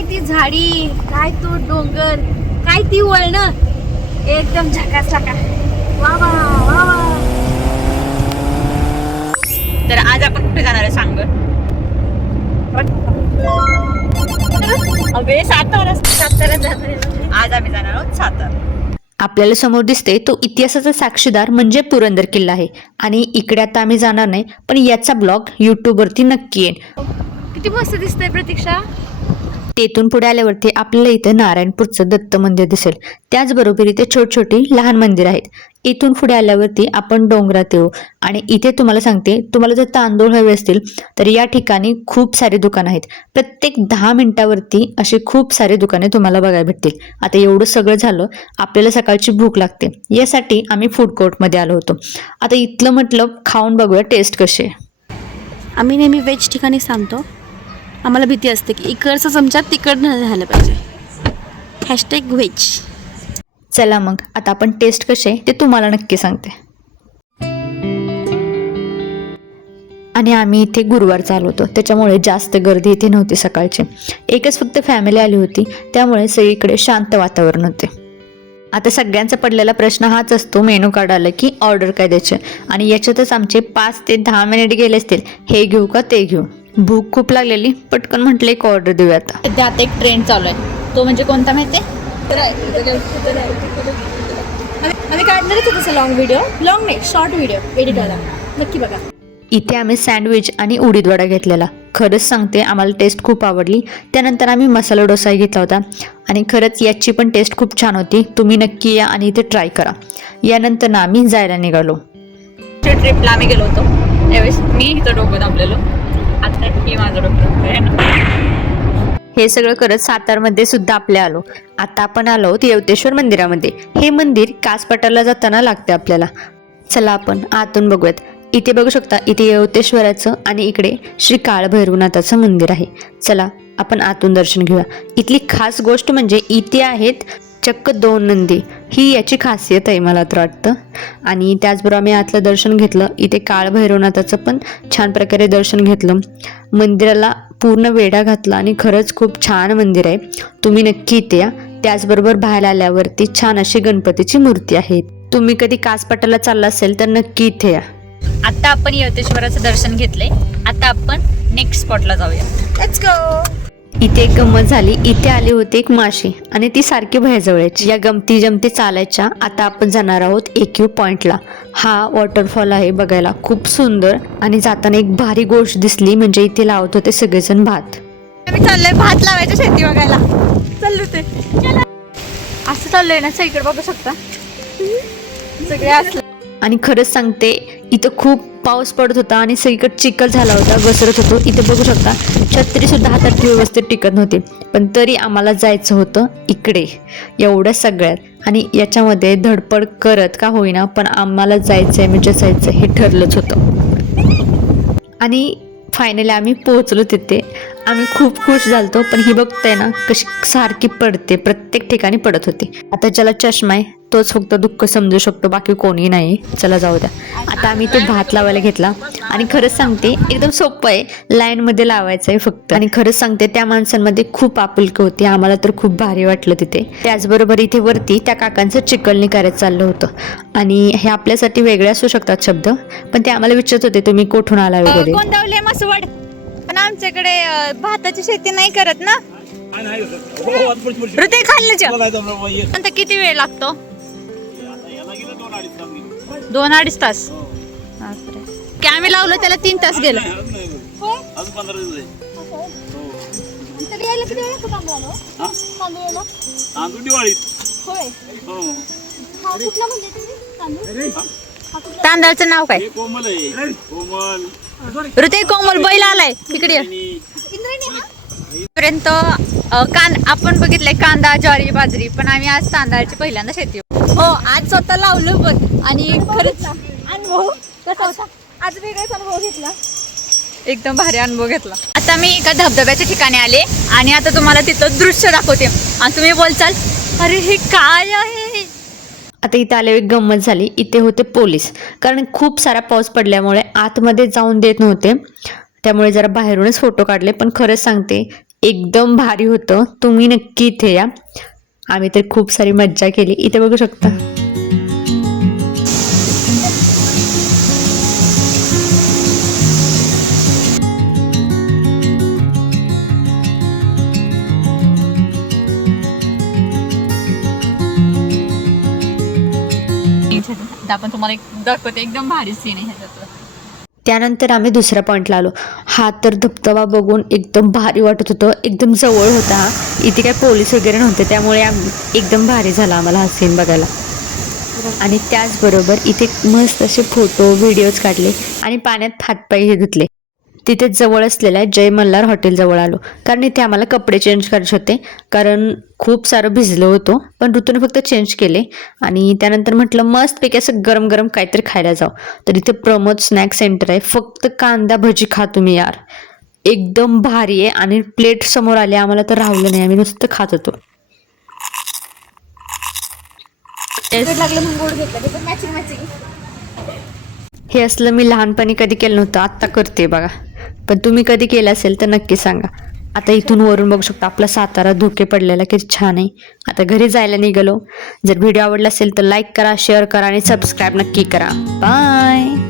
काय ती झाडी, काय तो डोंगर, काय ती वळण, एकदम झकास लागा. वा वा वा वा. तर आज आपण कुठे जाणार आहे सांग बरं? अबे सातारा जाणार आहे. आज आम्ही जाणार आहोत सातारा. आपल्याला समोर दिसते तो इतिहासाचा साक्षीदार म्हणजे पुरंदर किल्ला आहे. आणि इकडे आता आम्ही जाणार नाही, पण याचा ब्लॉग यूट्यूबवरती नक्की येईल. किती मस्त दिसतंय प्रतीक्षा. तेथून पुढे आल्यावरती आपल्याला इथे नारायणपूरचं दत्त मंदिर दिसेल. त्याचबरोबर इथे छोटी छोटी लहान मंदिर आहेत. इथून पुढे आल्यावरती आपण डोंगरात येऊ. आणि इथे तुम्हाला सांगते, तुम्हाला जर तांदूळ हवे असतील तर या ठिकाणी खूप सारे दुकान आहेत. प्रत्येक 10 मिनिटावरती अशी खूप सारे दुकाने तुम्हाला बघायला भेटतील. आता एवढं सगळं झालं, आपल्याला सकाळची भूक लागते, यासाठी आम्ही फूड कोर्टमध्ये आलो होतो. आता इथलं म्हटलं खाऊन बघूया टेस्ट कशी आहे. आम्ही नेहमी व्हेज ठिकाणी सांगतो, आम्हाला भीती असते की इकडचा चमचा तिकडनं झालं पाहिजे. Hashtag veg. चला मग आता आपण टेस्ट कशी आहे ते तुम्हाला नक्की सांगते. आणि आम्ही इथे गुरुवारचा आलो होतो, त्याच्यामुळे जास्त गर्दी इथे नव्हती सकाळची. एकच फक्त फॅमिली आली होती, त्यामुळे सगळीकडे शांत वातावरण होते. आता सगळ्यांचा पडलेला प्रश्न हाच असतो, मेनू कार्ड आलं की ऑर्डर काय द्यायचे. आणि याच्यातच आमचे 5 ते 10 मिनिट गेले असतील, हे घेऊ का ते घेऊ. भूक खूप लागलेली, पटकन म्हटलं एक ऑर्डर देऊया. आता सध्या आता एक ट्रेंड चालू आहे, तो म्हणजे कोणता माहितीये? आम्ही काढणारच होतो तसं लॉंग व्हिडिओ, लॉंग नाही शॉर्ट व्हिडिओ एडिट आला, नक्की बघा. इथे आम्ही सँडविच आणि उडीद वडा घेतलेला. खरंच सांगते, आम्हाला टेस्ट खूप आवडली. त्यानंतर आम्ही मसाला डोसा घेतला होता आणि खरंच याची पण टेस्ट खूप छान होती. तुम्ही नक्की या आणि इथे ट्राय करा. यानंतर ना आम्ही जायला निघालो. ट्रिपला आम्ही गेलो होतो, त्यावेळेस मी इथं डोकं दाबलेलो, आता हे माझं डोकं आहे ना. हे सगळं करत सातारमध्ये सुद्धा आपल्या आलो. आता आपण आलो आहोत येवतेश्वर मंदिरामध्ये. हे मंदिर कासपठारला जाताना लागते आपल्याला. चला आपण आतून बघूयात. इथे बघू शकता, इथे येवतेश्वराचं आणि इकडे श्री काळभैरवनाथाचं मंदिर आहे. चला आपण आतून दर्शन घेऊया. इथली खास गोष्ट म्हणजे इथे आहेत चक्क 2 नंदी. ही याची खासियत आहे मला तर वाटतं. आणि त्याचबरोबर आम्ही आतलं दर्शन घेतलं. इथे काळभैरवनाथाचं पण छान प्रकारे दर्शन घेतलं. मंदिराला पूर्ण वेढा घातला आणि खरंच खूप छान मंदिर आहे. तुम्ही नक्की इथे या. त्याचबरोबर बाहेर आल्यावरती छान अशी गणपतीची मूर्ती आहे. तुम्ही कधी कासपठारला चालला असेल तर नक्की इथे या. आता आपण येवतेश्वराचं दर्शन घेतलंय, आता आपण नेक्स्ट स्पॉटला जाऊया. Let's go. इथे एक गंमत झाली. इथे आली होती एक माशी आणि ती सारखी भयजवळायची. या गमती जमती चालायच्या. आता आपण जाणार आहोत AQ पॉइंटला. हा वॉटरफॉल आहे बघायला खूप सुंदर. आणि जाताना एक भारी गोष्ट दिसली, म्हणजे इथे लावत होते सगळेजण भात. आम्ही चाललोय भात लावायच्या शेती बघायला. चाललो ते असं चाललोय ना, सगळीकडे बघू शकता सगळे असलं. आणि खरंच सांगते, इथं खूप पाऊस पडत होता आणि सगळीकडे चिखल झाला होता, घसरत होतो. इथे बघू शकता छत्री सुद्धा हातात व्यवस्थित टिकत नव्हती, पण तरी आम्हाला जायचं होतं इकडे एवढ्या सगळ्यात. आणि याच्यामध्ये धडपड करत का होईना, पण आम्हाला जायचंय म्हणजे जायचं हे ठरलंच होतं. आणि फायनली आम्ही पोहोचलो तिथे. आम्ही खूप खुश झालतो. पण ही बघताय ना कशी सारखी पडते, प्रत्येक ठिकाणी पडत होती. आता ज्याला चष्मा आहे तोच फक्त दुःख समजू शकतो, बाकी कोणी नाही. चला जाऊ द्या. आता आम्ही ते भात लावायला घेतला. आणि खरंच सांगते एकदम सोपं आहे, लाईनमध्ये लावायचं आहे फक्त. आणि खरंच सांगते त्या माणसांमध्ये खूप आपुलकी होती. आम्हाला तर खूप भारी वाटलं तिथे. त्याचबरोबर इथे वरती त्या काकांचं चिकलणी करायचं चाललं होतं. आणि हे आपल्यासाठी वेगळे असू शकतात शब्द, पण ते आम्हाला विचारत होते तुम्ही कुठून आला वगैरे. गोंदावले मसवड, पण आमच्याकडे भाताची शेती नाही करत ना. ऋते खाल्लं. आता किती वेळ लागतो? 2-2.5 तास. आम्ही लावलं त्याला 3 तास गेलं. तांदळाचं नाव काय? ऋते कोमल. बैल आलाय तिकडे. पर्यंत आपण बघितलंय कांदा, ज्वारी, बाजरी, पण आम्ही आज तांदळाची पहिल्यांदा शेती. हो, आज स्वतः लावलं पण. आणि खरंच अनुभव कसा होता? आज वेगळाच अनुभव घेतला, एकदम भारी अनुभव घेतला. आता मी एका धबधब्याच्या ठिकाणी आले आणि आता तुम्हाला तिथलं दृश्य दाखवते आणि तुम्ही बोलचाल अरे हे काय आहे. आता इथे आले एक गंमत झाली. इथे होते पोलीस, कारण खूप सारा पाऊस पडल्यामुळे आतमध्ये जाऊन देत नव्हते. त्यामुळे जरा बाहेरूनच फोटो काढले. पण खरंच सांगते एकदम भारी होतं. तुम्ही नक्की इथे या. आम्ही तर खूप सारी मज्जा केली. इथे बघू शकता. आपण तुम्हाला एक दाखवते, एकदम भारी सीन आहे ह्याच्यातलं. त्यानंतर आम्ही दुसऱ्या पॉईंटला आलो. हा तर धबधबा बघून एकदम भारी वाटत होतं. एकदम जवळ होता हा. इथे काय पोलीस वगैरे नव्हते, त्यामुळे एकदम भारी झाला आम्हाला हा सीन बघायला. आणि त्याचबरोबर इथे मस्त असे फोटो व्हिडिओज काढले आणि पाण्यात हातपायही धुतले. तिथे जवळ असलेल्या जय मल्हार हॉटेल जवळ आलो, कारण इथे आम्हाला कपडे चेंज करायचे होते, कारण खूप सारं भिजलो होतो. पण ऋतूने फक्त चेंज केले. आणि त्यानंतर म्हटलं मस्तपैकी असं गरम गरम काहीतरी खायला जाऊ. तर इथे प्रमोद स्नॅक सेंटर आहे. फक्त कांदा भजी खा तुम्ही यार, एकदम भारी आहे. आणि प्लेट समोर आली, आम्हाला तर राहिलं नाही, आम्ही नुसतं खात होतो. लागलं म्हणून गोड घेतलं, ते पण मॅचिंग मॅचिंग. हे असलं मी लहानपणी कधी केलं नव्हतं, आत्ता करते बघा. पण तुम्ही कधी केलं असेल तर नक्की सांगा. आता इथून वरून बघू शकता आपला सातारा धुके पडलेला किती छान आहे. आता घरी जायला निघालो. जर व्हिडिओ आवडला असेल तर लाईक करा, शेअर करा आणि सबस्क्राईब नक्की करा. बाय.